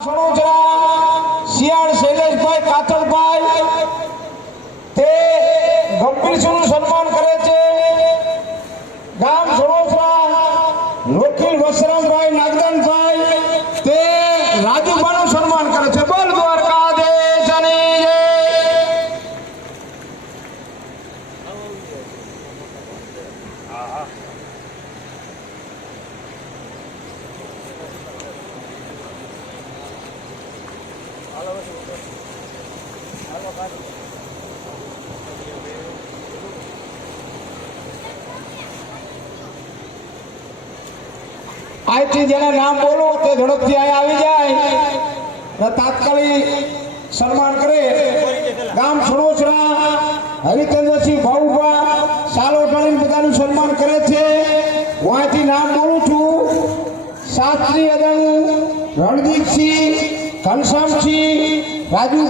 શિયાળ શૈલેષભાઈ કાતરભાઈ તે ગંભીરનું સન્માન કરે છે। ગામ સણોસરા લોખીલ વસરામભાઈ નાગદાનભાઈ તે રાજુભાઈનું સન્માન કરે છે। બોલ દ્વારકાધીશની જય। અહીંથી જેને નામ બોલો તે ઝડપથી અહીંયા આવી જાય તાત્કાલિક સન્માન કરે। ગામ સણોસરા હરિચંદ્રસિંહ ભાઉભા સાલો ટાણીને બધાનું સન્માન કરે છે। હું અહીંથી નામ બોલું છું। શાસ્ત્રી અદંગ રણજીતસિંહ ઘનશ્યામસિંહ રાજુ